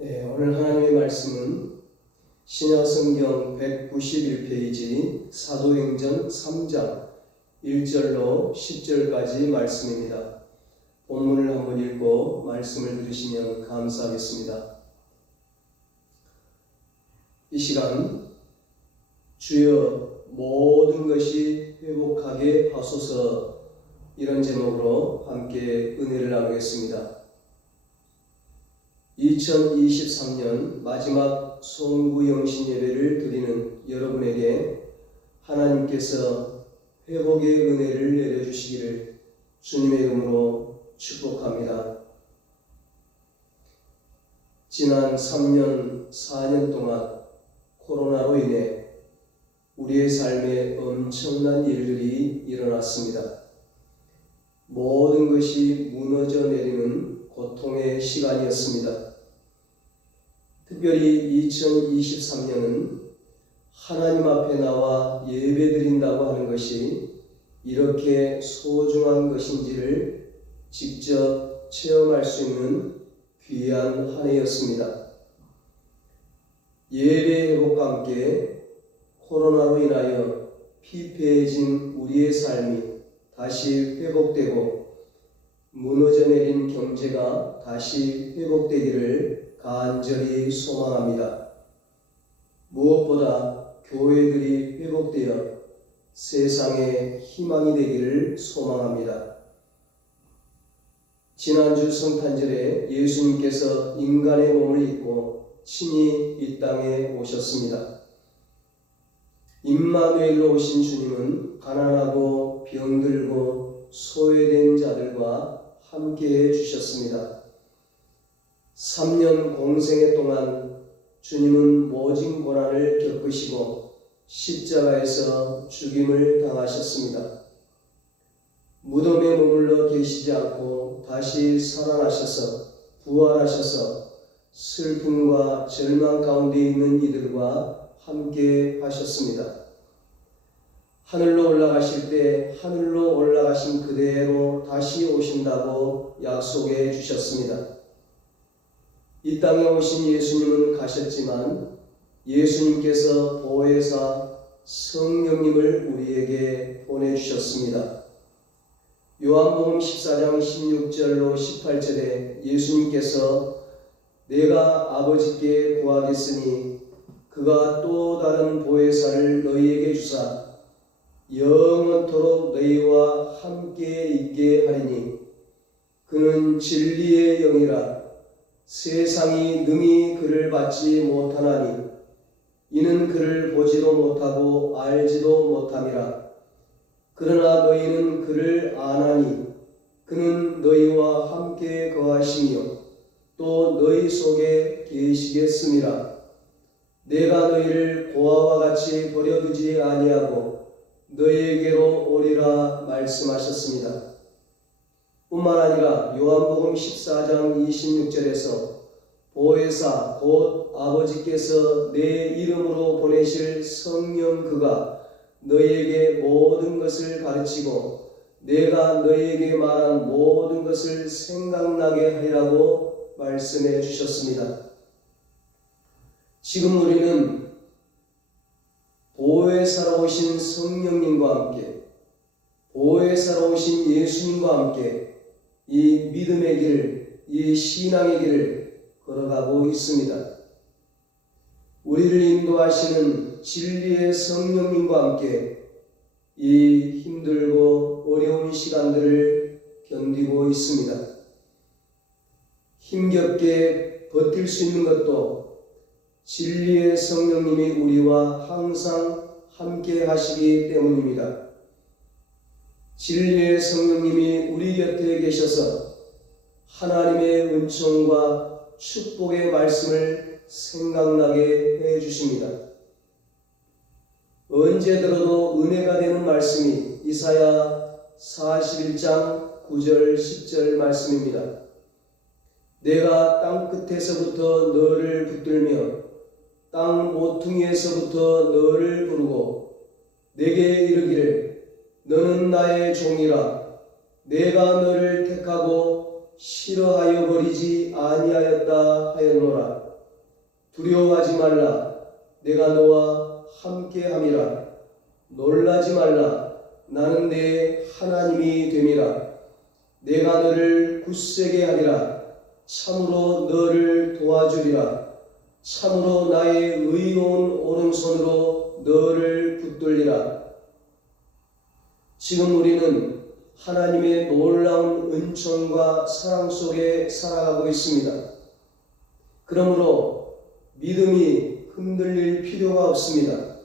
오늘 하나님의 말씀은 신약성경 191페이지 사도행전 3장 1절로 10절까지 말씀입니다. 본문을 한번 읽고 말씀을 들으시면 감사하겠습니다. 이 시간 주여 모든 것이 회복하게 하소서, 이런 제목으로 함께 은혜를 나누겠습니다. 2023년 마지막 송구영신 예배를 드리는 여러분에게 하나님께서 회복의 은혜를 내려주시기를 주님의 이름으로 축복합니다. 지난 3년, 4년 동안 코로나로 인해 우리의 삶에 엄청난 일들이 일어났습니다. 모든 것이 무너져 내리는 고통의 시간이었습니다. 특별히 2023년은 하나님 앞에 나와 예배드린다고 하는 것이 이렇게 소중한 것인지를 직접 체험할 수 있는 귀한 한 해였습니다. 예배 회복과 함께 코로나로 인하여 피폐해진 우리의 삶이 다시 회복되고 무너져 내린 경제가 다시 회복되기를 간절히 소망합니다. 무엇보다 교회들이 회복되어 세상에 희망이 되기를 소망합니다. 지난주 성탄절에 예수님께서 인간의 몸을 입고 친히 이 땅에 오셨습니다. 임마누엘로 오신 주님은 가난하고 병들고 소외된 자들과 함께해 주셨습니다. 3년 공생애 동안 주님은 모진 고난을 겪으시고 십자가에서 죽임을 당하셨습니다. 무덤에 머물러 계시지 않고 다시 살아나셔서 부활하셔서 슬픔과 절망 가운데 있는 이들과 함께 하셨습니다. 하늘로 올라가실 때 하늘로 올라가신 그대로 다시 오신다고 약속해 주셨습니다. 이 땅에 오신 예수님은 가셨지만 예수님께서 보혜사 성령님을 우리에게 보내주셨습니다. 요한복음 14장 16절로 18절에 예수님께서 내가 아버지께 구하겠으니 그가 또 다른 보혜사를 너희에게 주사 영원토록 너희와 함께 있게 하리니 그는 진리의 영이라. 세상이 능히 그를 받지 못하나니 이는 그를 보지도 못하고 알지도 못함이라. 그러나 너희는 그를 아나니 그는 너희와 함께 거하시며 또 너희 속에 계시겠음이라. 내가 너희를 고아와 같이 버려두지 아니하고 너희에게로 오리라 말씀하셨습니다. 뿐만 아니라 요한복음 14장 26절에서 보혜사 곧 아버지께서 내 이름으로 보내실 성령 그가 너희에게 모든 것을 가르치고 내가 너희에게 말한 모든 것을 생각나게 하리라고 말씀해 주셨습니다. 지금 우리는 보혜사로 오신 성령님과 함께 보혜사로 오신 예수님과 함께 이 믿음의 길, 이 신앙의 길을 걸어가고 있습니다. 우리를 인도하시는 진리의 성령님과 함께 이 힘들고 어려운 시간들을 견디고 있습니다. 힘겹게 버틸 수 있는 것도 진리의 성령님이 우리와 항상 함께 하시기 때문입니다. 진리의 성령님이 우리 곁에 계셔서 하나님의 은총과 축복의 말씀을 생각나게 해 주십니다. 언제 들어도 은혜가 되는 말씀이 이사야 41장 9절 10절 말씀입니다. 내가 땅 끝에서부터 너를 붙들며 땅 모퉁이에서부터 너를 부르고 내게 이르기를 너는 나의 종이라. 내가 너를 택하고 싫어하여 버리지 아니하였다 하였노라. 두려워하지 말라. 내가 너와 함께함이라. 놀라지 말라. 나는 내 하나님이 됨이라. 내가 너를 굳세게 하리라. 참으로 너를 도와주리라. 참으로 나의 의로운 오른손으로 너를 붙들리라. 지금 우리는 하나님의 놀라운 은총과 사랑 속에 살아가고 있습니다. 그러므로 믿음이 흔들릴 필요가 없습니다.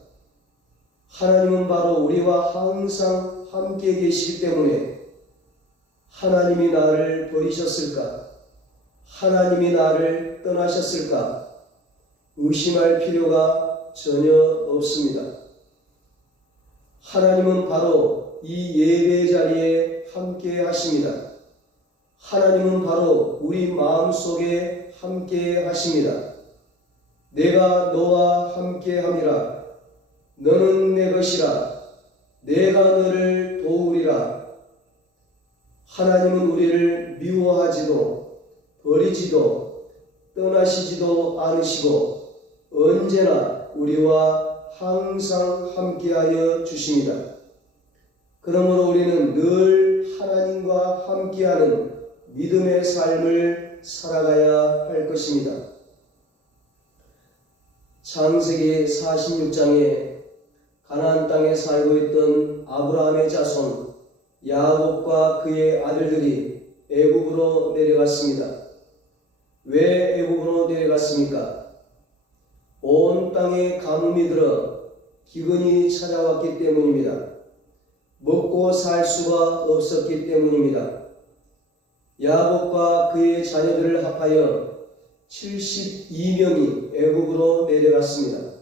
하나님은 바로 우리와 항상 함께 계시기 때문에 하나님이 나를 버리셨을까? 하나님이 나를 떠나셨을까? 의심할 필요가 전혀 없습니다. 하나님은 바로 이 예배 자리에 함께 하십니다. 하나님은 바로 우리 마음속에 함께 하십니다. 내가 너와 함께 함이라. 너는 내 것이라. 내가 너를 도우리라. 하나님은 우리를 미워하지도 버리지도 떠나시지도 않으시고 언제나 우리와 항상 함께하여 주십니다. 그러므로 우리는 늘 하나님과 함께하는 믿음의 삶을 살아가야 할 것입니다. 창세기 46장에 가나안 땅에 살고 있던 아브라함의 자손 야곱과 그의 아들들이 애굽으로 내려갔습니다. 왜 애굽으로 내려갔습니까? 온 땅에 가뭄이 들어 기근이 찾아왔기 때문입니다. 먹고 살 수가 없었기 때문입니다. 야곱과 그의 자녀들을 합하여 72명이 애굽으로 내려갔습니다.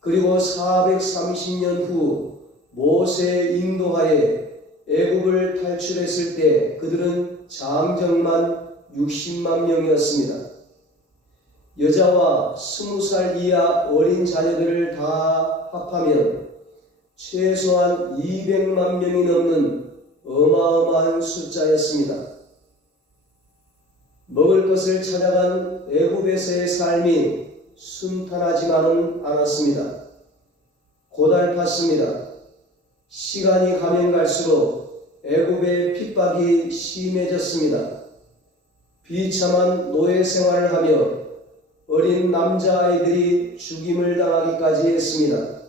그리고 430년 후 모세의 인도하에 애굽을 탈출했을 때 그들은 장정만 60만 명이었습니다. 여자와 20살 이하 어린 자녀들을 다 합하면 최소한 200만 명이 넘는 어마어마한 숫자였습니다. 먹을 것을 찾아간 애굽에서의 삶이 순탄하지만은 않았습니다. 고달팠습니다. 시간이 가면 갈수록 애굽의 핍박이 심해졌습니다. 비참한 노예 생활을 하며 어린 남자아이들이 죽임을 당하기까지 했습니다.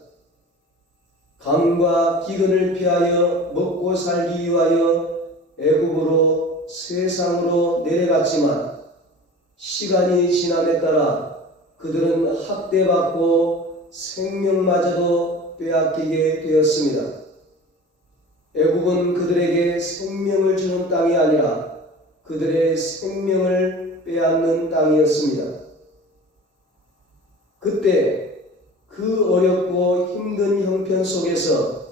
감과 기근을 피하여 먹고 살기 위하여 애굽으로 세상으로 내려갔지만 시간이 지남에 따라 그들은 학대받고 생명마저도 빼앗기게 되었습니다. 애굽은 그들에게 생명을 주는 땅이 아니라 그들의 생명을 빼앗는 땅이었습니다. 그때 그 어렵고 힘든 형편 속에서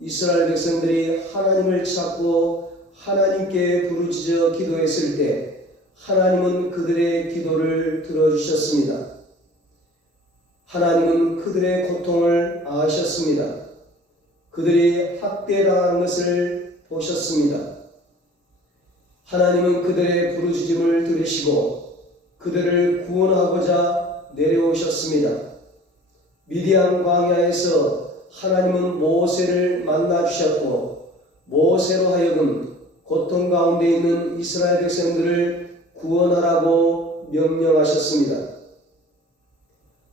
이스라엘 백성들이 하나님을 찾고 하나님께 부르짖어 기도했을 때 하나님은 그들의 기도를 들어주셨습니다. 하나님은 그들의 고통을 아셨습니다. 그들이 학대당한 것을 보셨습니다. 하나님은 그들의 부르짖음을 들으시고 그들을 구원하고자 내려오셨습니다. 미디안 광야에서 하나님은 모세를 만나주셨고 모세로 하여금 고통 가운데 있는 이스라엘 백성들을 구원하라고 명령하셨습니다.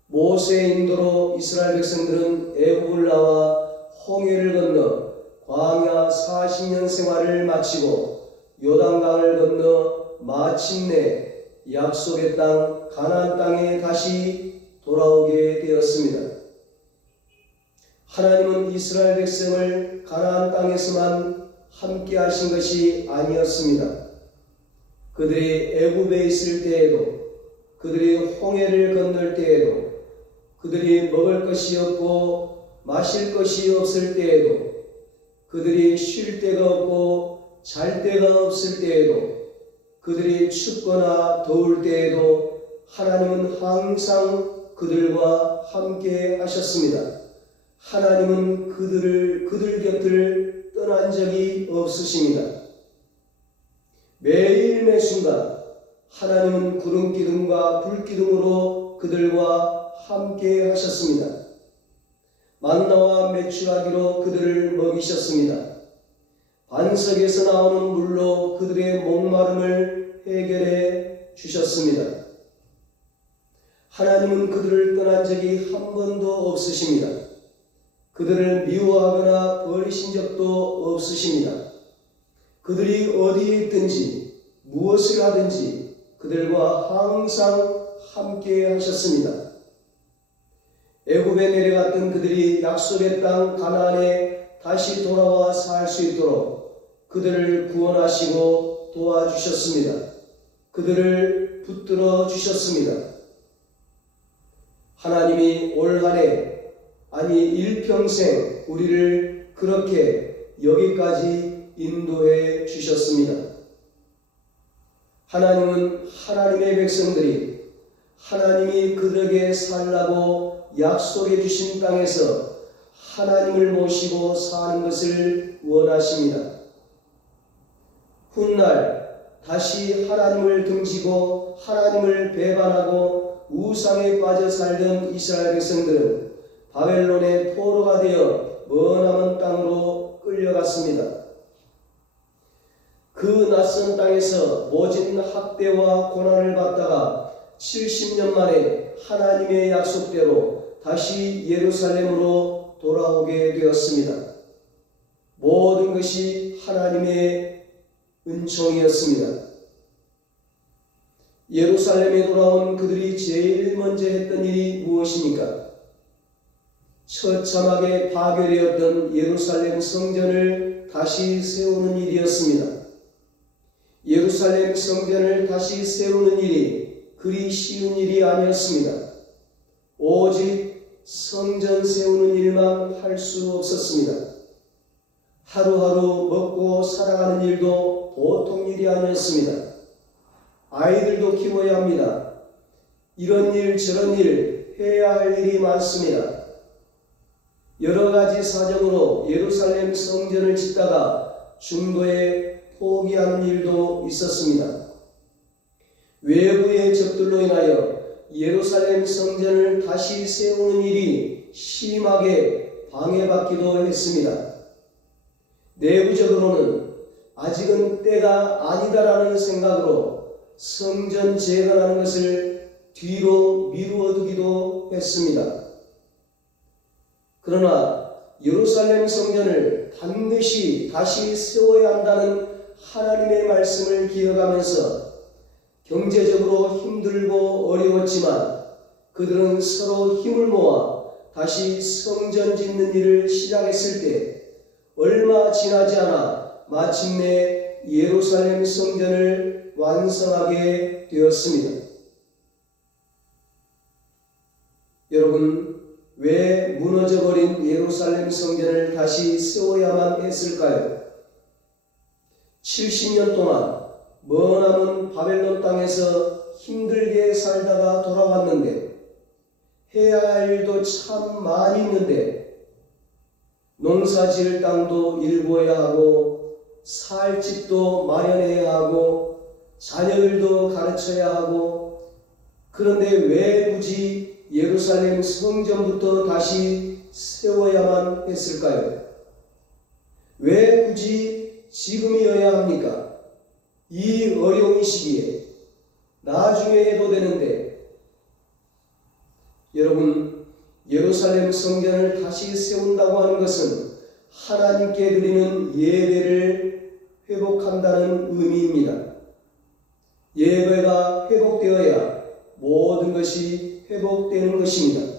모세의 인도로 이스라엘 백성들은 애굽을 나와 홍해를 건너 광야 40년 생활을 마치고 요단강을 건너 마침내 약속의 땅 가나안 땅에 다시 돌아오게 되었습니다. 하나님은 이스라엘 백성을 가나안 땅에서만 함께 하신 것이 아니었습니다. 그들이 애굽에 있을 때에도, 그들이 홍해를 건널 때에도, 그들이 먹을 것이 없고 마실 것이 없을 때에도, 그들이 쉴 데가 없고 잘 데가 없을 때에도, 그들이 춥거나 더울 때에도 하나님은 항상 그들과 함께 하셨습니다. 하나님은 그들 곁을 떠난 적이 없으십니다. 매일 매순간 하나님은 구름 기둥과 불 기둥으로 그들과 함께 하셨습니다. 만나와 메추라기로 그들을 먹이셨습니다. 반석에서 나오는 물로 그들의 목마름을 해결해 주셨습니다. 하나님은 그들을 떠난 적이 한 번도 없으십니다. 그들을 미워하거나 버리신 적도 없으십니다. 그들이 어디에 있든지 무엇을 하든지 그들과 항상 함께 하셨습니다. 애굽에 내려갔던 그들이 약속의 땅 가나안에 다시 돌아와 살 수 있도록 그들을 구원하시고 도와주셨습니다. 그들을 붙들어 주셨습니다. 하나님이 올 한 해, 아니 일평생 우리를 그렇게 여기까지 인도해 주셨습니다. 하나님은 하나님의 백성들이 하나님이 그들에게 살라고 약속해 주신 땅에서 하나님을 모시고 사는 것을 원하십니다. 훗날 다시 하나님을 등지고 하나님을 배반하고 우상에 빠져 살던 이스라엘 백성들은 바벨론의 포로가 되어 머나먼 땅으로 끌려갔습니다. 그 낯선 땅에서 모진 학대와 고난을 받다가 70년 만에 하나님의 약속대로 다시 예루살렘으로 돌아오게 되었습니다. 모든 것이 하나님의 은총이었습니다. 예루살렘에 돌아온 그들이 제일 먼저 했던 일이 무엇입니까? 처참하게 파괴되었던 예루살렘 성전을 다시 세우는 일이었습니다. 예루살렘 성전을 다시 세우는 일이 그리 쉬운 일이 아니었습니다. 오직 성전 세우는 일만 할 수 없었습니다. 하루하루 먹고 살아가는 일도 보통 일이 아니었습니다. 아이들도 키워야 합니다. 이런 일 저런 일 해야 할 일이 많습니다. 여러 가지 사정으로 예루살렘 성전을 짓다가 중도에 포기하는 일도 있었습니다. 외부의 적들로 인하여 예루살렘 성전을 다시 세우는 일이 심하게 방해받기도 했습니다. 내부적으로는 아직은 때가 아니다라는 생각으로 성전 재건하는 것을 뒤로 미루어두기도 했습니다. 그러나 예루살렘 성전을 반드시 다시 세워야 한다는 하나님의 말씀을 기억하면서 경제적으로 힘들고 어려웠지만 그들은 서로 힘을 모아 다시 성전 짓는 일을 시작했을 때 얼마 지나지 않아 마침내 예루살렘 성전을 완성하게 되었습니다. 여러분, 왜 무너져버린 예루살렘 성전을 다시 세워야만 했을까요? 70년 동안 머나먼 바벨론 땅에서 힘들게 살다가 돌아왔는데 해야 할 일도 참 많이 있는데 농사 지을 땅도 일구어야 하고 살 집도 마련해야 하고 자녀들도 가르쳐야 하고 그런데 왜 굳이 예루살렘 성전부터 다시 세워야만 했을까요? 왜 굳이 지금이어야 합니까? 이 어려운 시기에 나중에 해도 되는데 여러분, 예루살렘 성전을 다시 세운다고 하는 것은 하나님께 드리는 예배를 회복한다는 의미입니다. 예배가 회복되어야 모든 것이 회복되는 것입니다.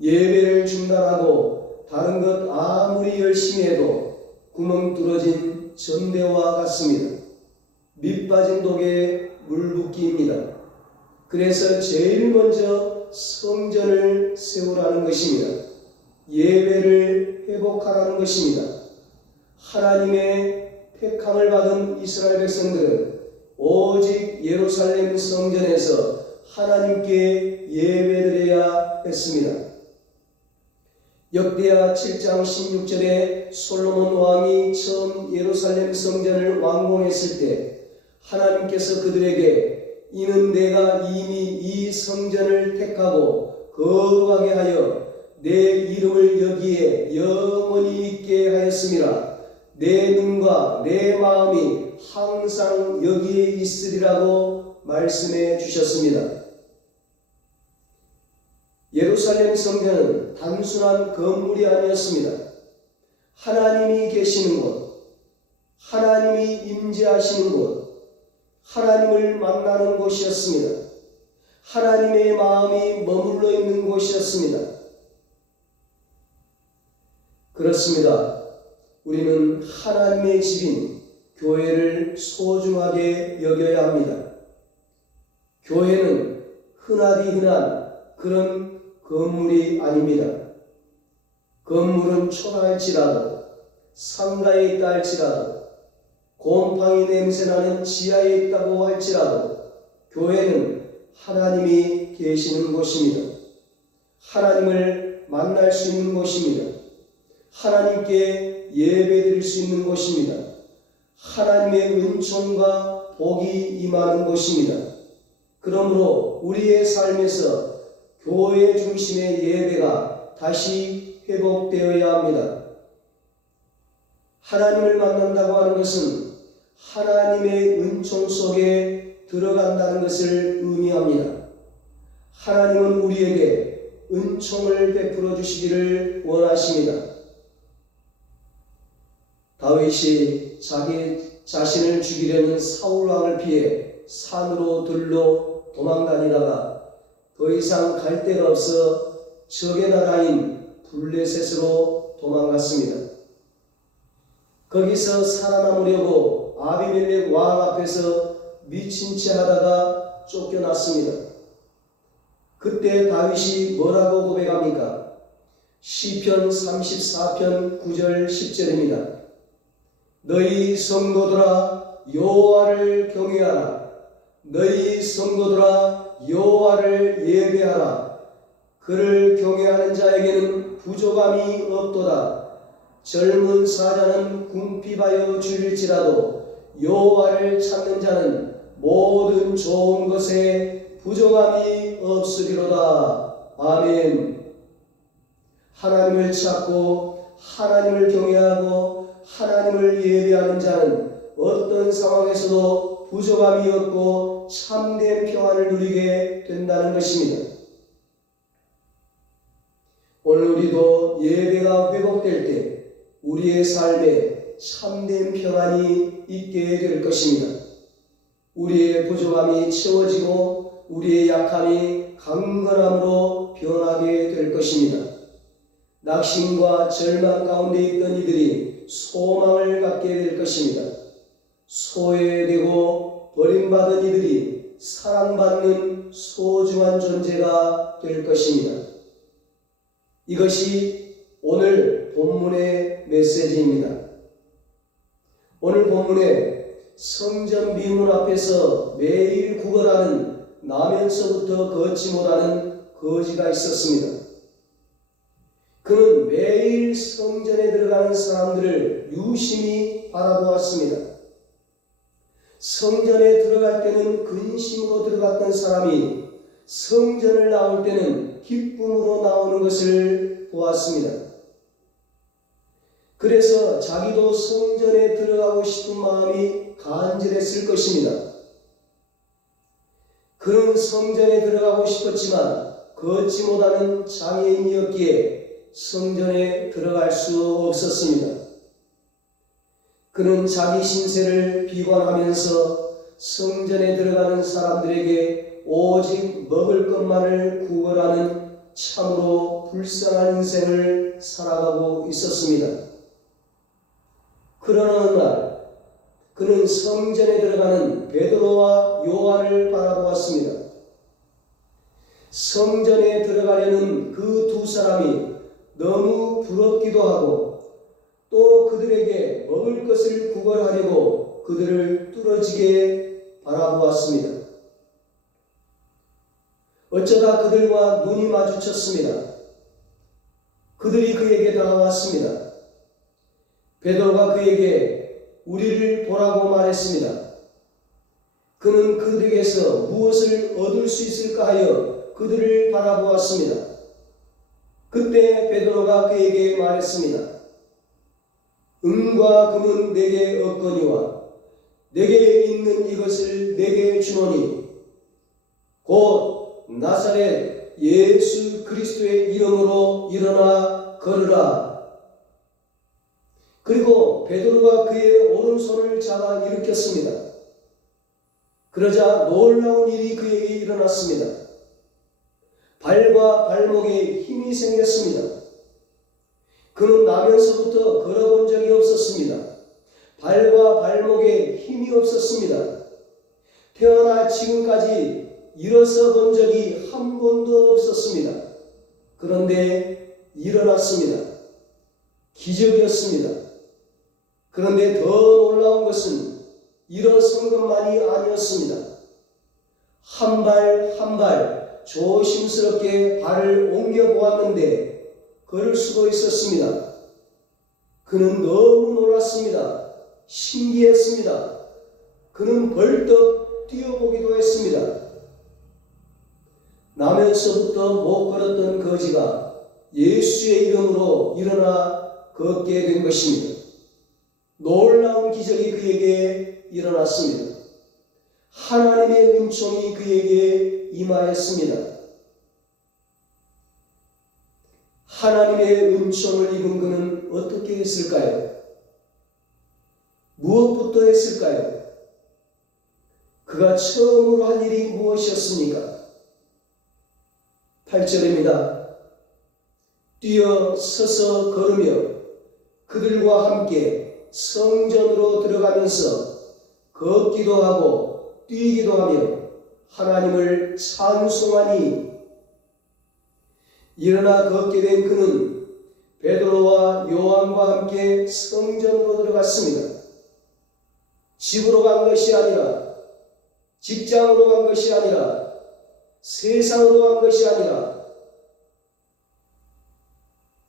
예배를 중단하고 다른 것 아무리 열심히 해도 구멍 뚫어진 전대와 같습니다. 밑 빠진 독에 물 붓기입니다. 그래서 제일 먼저 성전을 세우라는 것입니다. 예배를 회복하라는 것입니다. 하나님의 택함을 받은 이스라엘 백성들은 오직 예루살렘 성전에서 하나님께 예배드려야 했습니다. 역대하 7장 16절에 솔로몬 왕이 처음 예루살렘 성전을 완공했을 때 하나님께서 그들에게 이는 내가 이미 이 성전을 택하고 거룩하게 하여 내 이름을 여기에 영원히 있게 하였음이라. 내 눈과 내 마음이 항상 여기에 있으리라고 말씀해 주셨습니다. 예루살렘 성전은 단순한 건물이 아니었습니다. 하나님이 계시는 곳, 하나님이 임재하시는 곳, 하나님을 만나는 곳이었습니다. 하나님의 마음이 머물러 있는 곳이었습니다. 그렇습니다. 우리는 하나님의 집인 교회를 소중하게 여겨야 합니다. 교회는 흔하디 흔한 그런 건물이 아닙니다. 건물은 초라할지라도, 상가에 있다 할지라도, 곰팡이 냄새나는 지하에 있다고 할지라도 교회는 하나님이 계시는 곳입니다. 하나님을 만날 수 있는 곳입니다. 하나님께 예배드릴 수 있는 곳입니다. 하나님의 은총과 복이 임하는 곳입니다. 그러므로 우리의 삶에서 교회 중심의 예배가 다시 회복되어야 합니다. 하나님을 만난다고 하는 것은 하나님의 은총 속에 들어간다는 것을 의미합니다. 하나님은 우리에게 은총을 베풀어 주시기를 원하십니다. 다윗이 자기 자신을 죽이려는 사울왕을 피해 산으로 들로 도망다니다가 더 이상 갈 데가 없어 적의 나라인 블레셋으로 도망갔습니다. 거기서 살아남으려고 아비멜렉 왕 앞에서 미친 채 하다가 쫓겨났습니다. 그때 다윗이 뭐라고 고백합니까? 시편 34편 9절 10절입니다. 너희 성도들아 여호와를 경외하라. 너희 성도들아 여호와를 예배하라. 그를 경외하는 자에게는 부족함이 없도다. 젊은 사자는 궁핍하여 줄일지라도 여호와를 찾는 자는 모든 좋은 것에 부족함이 없으리로다. 아멘. 하나님을 찾고 하나님을 경외하고 하나님을 예배하는 자는 어떤 상황에서도 부족함이 없고 참된 평안을 누리게 된다는 것입니다. 오늘 우리도 예배가 회복될 때 우리의 삶에 참된 평안이 있게 될 것입니다. 우리의 부족함이 채워지고 우리의 약함이 강건함으로 변하게 될 것입니다. 낙심과 절망 가운데 있던 이들이 소망을 갖게 될 것입니다. 소외되고 버림받은 이들이 사랑받는 소중한 존재가 될 것입니다. 이것이 오늘 본문의 메시지입니다. 오늘 본문에 성전 미문 앞에서 매일 구걸하는 나면서부터 걷지 못하는 거지가 있었습니다. 그는 매일 성전에 들어가는 사람들을 유심히 바라보았습니다. 성전에 들어갈 때는 근심으로 들어갔던 사람이 성전을 나올 때는 기쁨으로 나오는 것을 보았습니다. 그래서 자기도 성전에 들어가고 싶은 마음이 간절했을 것입니다. 그는 성전에 들어가고 싶었지만 걷지 못하는 장애인이었기에 성전에 들어갈 수 없었습니다. 그는 자기 신세를 비관하면서 성전에 들어가는 사람들에게 오직 먹을 것만을 구걸하는 참으로 불쌍한 인생을 살아가고 있었습니다. 그러나 어느 날 그는 성전에 들어가는 베드로와 요한을 바라보았습니다. 성전에 들어가려는 그 두 사람이 너무 부럽기도 하고 또 그들에게 먹을 것을 구걸하려고 그들을 뚫어지게 바라보았습니다. 어쩌다 그들과 눈이 마주쳤습니다. 그들이 그에게 다가왔습니다. 베드로가 그에게 우리를 보라고 말했습니다. 그는 그들에게서 무엇을 얻을 수 있을까 하여 그들을 바라보았습니다. 그때 베드로가 그에게 말했습니다. 은과 금은 내게 없거니와 내게 있는 이것을 내게 주노니 곧 나사렛 예수 그리스도의 이름으로 일어나 걸으라. 그리고 베드로가 그의 오른손을 잡아 일으켰습니다. 그러자 놀라운 일이 그에게 일어났습니다. 발과 발목에 힘이 생겼습니다. 그는 나면서부터 걸어본 적이 없었습니다. 발과 발목에 힘이 없었습니다. 태어나 지금까지 일어서 본 적이 한 번도 없었습니다. 그런데 일어났습니다. 기적이었습니다. 그런데 더 놀라운 것은 일어선 것만이 아니었습니다. 한 발 한 발 조심스럽게 발을 옮겨 보았는데 걸을 수도 있었습니다. 그는 너무 놀랐습니다. 신기했습니다. 그는 벌떡 뛰어보기도 했습니다. 나면서부터 못 걸었던 거지가 예수의 이름으로 일어나 걷게 된 것입니다. 놀라운 기적이 그에게 일어났습니다. 하나님의 은총이 그에게 임하였습니다. 하나님의 은총을 입은 그는 어떻게 했을까요? 무엇부터 했을까요? 그가 처음으로 한 일이 무엇이었습니까? 8절입니다. 뛰어 서서 걸으며 그들과 함께 성전으로 들어가면서 걷기도 하고 뛰기도 하며 하나님을 찬송하니 일어나 걷게 된 그는 베드로와 요한과 함께 성전으로 들어갔습니다. 집으로 간 것이 아니라, 직장으로 간 것이 아니라, 세상으로 간 것이 아니라,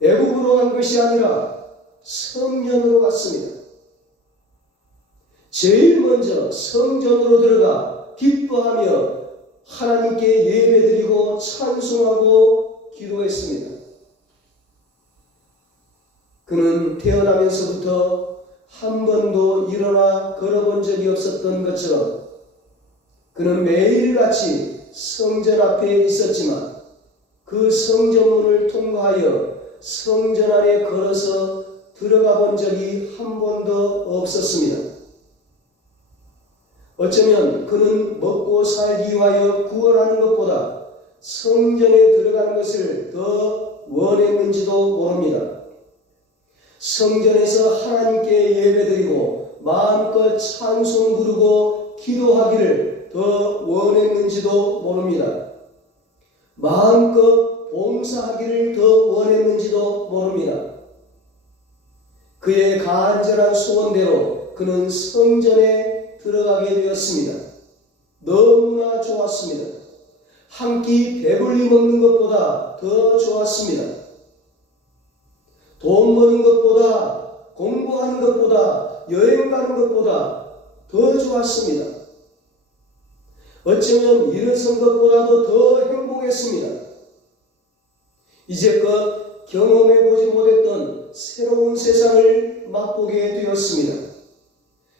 애국으로 간 것이 아니라 성전으로 갔습니다. 제일 먼저 성전으로 들어가 기뻐하며 하나님께 예배드리고 찬송하고 기도했습니다. 그는 태어나면서부터 한 번도 일어나 걸어본 적이 없었던 것처럼 그는 매일같이 성전 앞에 있었지만 그 성전문을 통과하여 성전 안에 걸어서 들어가 본 적이 한 번도 없었습니다. 어쩌면 그는 먹고 살기 위하여 구걸하는 것보다 성전에 들어가는 것을 더 원했는지도 모릅니다. 성전에서 하나님께 예배드리고 마음껏 찬송 부르고 기도하기를 더 원했는지도 모릅니다. 마음껏 봉사하기를 더 원했는지도 모릅니다. 그의 간절한 소원대로 그는 성전에 들어가게 되었습니다. 너무나 좋았습니다. 한 끼 배불리 먹는 것보다 더 좋았습니다. 돈 버는 것보다, 공부하는 것보다, 여행 가는 것보다 더 좋았습니다. 어쩌면 일어선 것보다도 더 행복했습니다. 이제껏 경험해보지 못했던 새로운 세상을 맛보게 되었습니다.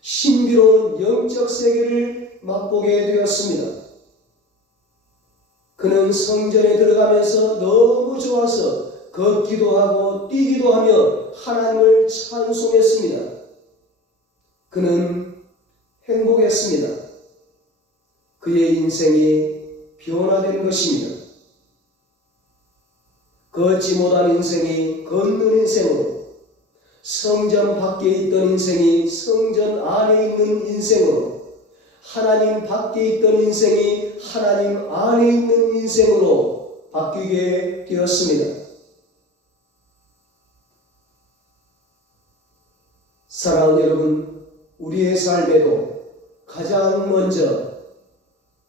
신비로운 영적 세계를 맛보게 되었습니다. 그는 성전에 들어가면서 너무 좋아서 걷기도 하고 뛰기도 하며 하나님을 찬송했습니다. 그는 행복했습니다. 그의 인생이 변화된 것입니다. 걷지 못한 인생이 걷는 인생으로, 성전 밖에 있던 인생이 성전 안에 있는 인생으로, 하나님 밖에 있던 인생이 하나님 안에 있는 인생으로 바뀌게 되었습니다. 사랑하는 여러분, 우리의 삶에도 가장 먼저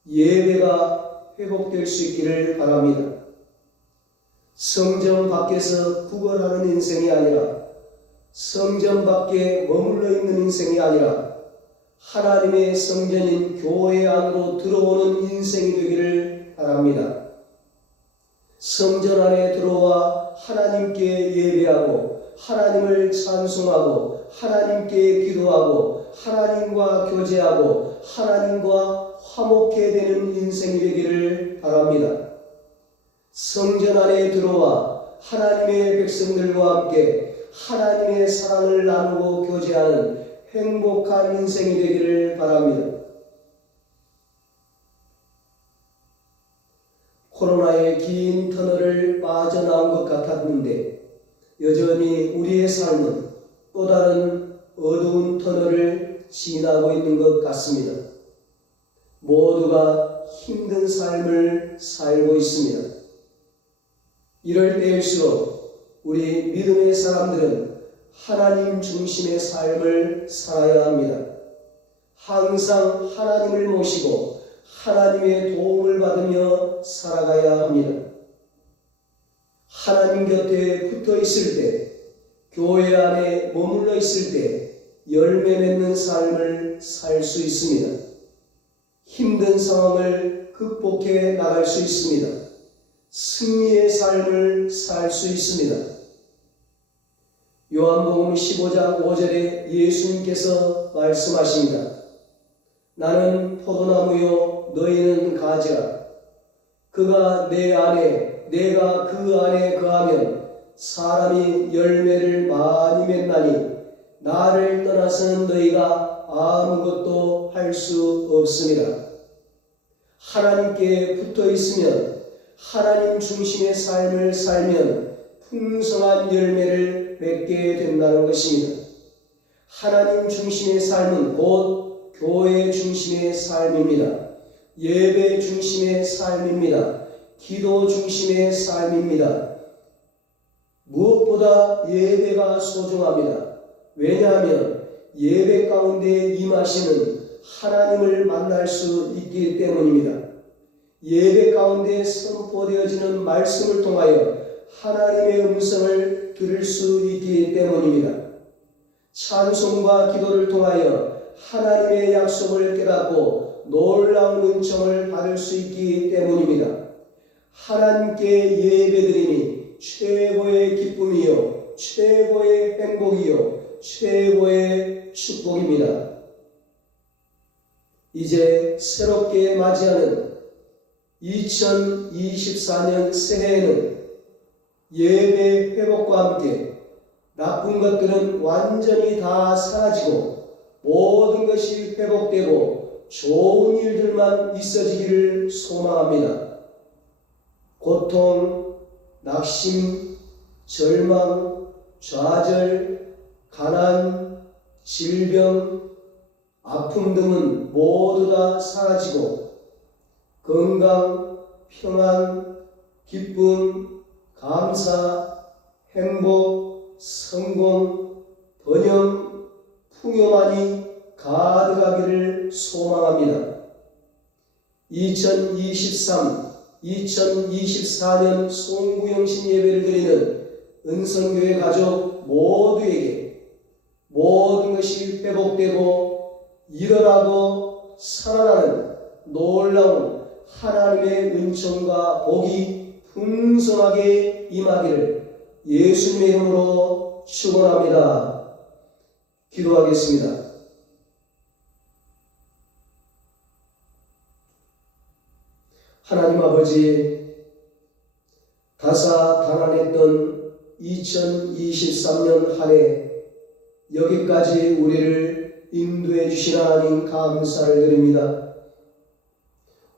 예배가 회복될 수 있기를 바랍니다. 성전 밖에서 구걸하는 인생이 아니라, 성전 밖에 머물러 있는 인생이 아니라, 하나님의 성전인 교회 안으로 들어오는 인생이 되기를 바랍니다. 성전 안에 들어와 하나님께 예배하고 하나님을 찬송하고 하나님께 기도하고 하나님과 교제하고 하나님과 화목해 되는 인생이 되기를 바랍니다. 성전 안에 들어와 하나님의 백성들과 함께 하나님의 사랑을 나누고 교제하는 행복한 인생이 되기를 바랍니다. 코로나의 긴 터널을 빠져나온 것 같았는데 여전히 우리의 삶은 또 다른 어두운 터널을 지나고 있는 것 같습니다. 모두가 힘든 삶을 살고 있습니다. 이럴 때일수록 우리 믿음의 사람들은 하나님 중심의 삶을 살아야 합니다. 항상 하나님을 모시고 하나님의 도움을 받으며 살아가야 합니다. 하나님 곁에 붙어 있을 때, 교회 안에 머물러 있을 때 열매 맺는 삶을 살 수 있습니다. 힘든 상황을 극복해 나갈 수 있습니다. 승리의 삶을 살 수 있습니다. 요한복음 15장 5절에 예수님께서 말씀하십니다. 나는 포도나무요 너희는 가지라. 그가 내 안에 내가 그 안에 거하면 사람이 열매를 많이 맺나니 나를 떠나서는 너희가 아무것도 할 수 없습니다. 하나님께 붙어 있으면 하나님 중심의 삶을 살면 풍성한 열매를 맺게 된다는 것입니다. 하나님 중심의 삶은 곧 교회 중심의 삶입니다. 예배 중심의 삶입니다. 기도 중심의 삶입니다. 무엇보다 예배가 소중합니다. 왜냐하면 예배 가운데 임하시는 하나님을 만날 수 있기 때문입니다. 예배 가운데 선포되어지는 말씀을 통하여 하나님의 음성을 들을 수 있기 때문입니다. 찬송과 기도를 통하여 하나님의 약속을 깨닫고 놀라운 은총을 받을 수 있기 때문입니다. 하나님께 예배드림이 최고의 기쁨이요 최고의 행복이요 최고의 축복입니다. 이제 새롭게 맞이하는 2024년 새해에는 예배 회복과 함께 나쁜 것들은 완전히 다 사라지고 모든 것이 회복되고 좋은 일들만 있어지기를 소망합니다. 고통, 낙심, 절망, 좌절, 가난, 질병, 아픔 등은 모두 다 사라지고 건강, 평안, 기쁨, 감사, 행복, 성공, 번영, 풍요만이 가득하기를 소망합니다. 2024년 송구영신 예배를 드리는 은성교회 가족 모두에게 모든 것이 회복되고 일어나고 살아나는 놀라운 하나님의 은총과 복이 풍성하게 임하기를 예수님의 이름으로 축원합니다. 기도하겠습니다. 하나님 아버지, 다사다난했던 2023년 한 해 여기까지 우리를 인도해 주신 하나님 감사를 드립니다.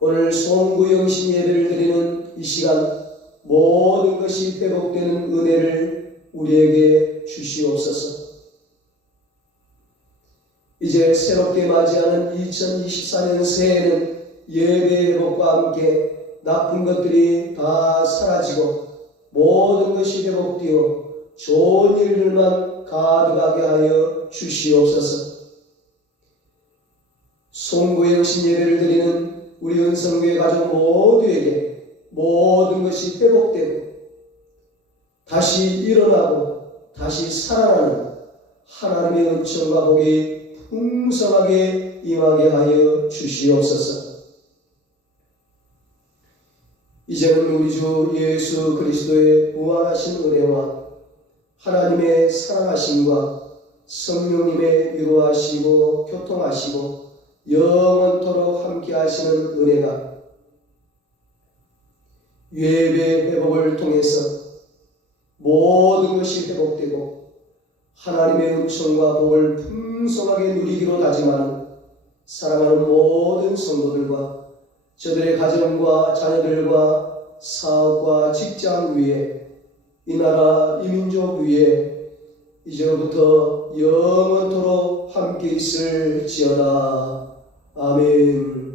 오늘 송구영신 예배를 드리는 이 시간 모든 것이 회복되는 은혜를 우리에게 주시옵소서. 이제 새롭게 맞이하는 2024년 새해에는 예배 회복과 함께 나쁜 것들이 다 사라지고 모든 것이 회복되어 좋은 일들만 가득하게 하여 주시옵소서. 송구영신 예배를 드리는 우리 은성교회 가족 모두에게 모든 것이 회복되고 다시 일어나고 다시 살아나는 하나님의 은총과 복이 풍성하게 임하게 하여 주시옵소서. 이제는 우리 주 예수 그리스도의 무한하신 은혜와 하나님의 사랑하심과 성령님의 위로하시고 교통하시고 영원토록 함께 하시는 은혜가 예배 회복을 통해서 모든 것이 회복되고 하나님의 은총과 복을 풍성하게 누리기로 다짐하는 사랑하는 모든 성도들과 저들의 가정과 자녀들과 사업과 직장 위에 이 나라 이 민족 위에 이제부터 영원토록 함께 있을지어다. 아멘.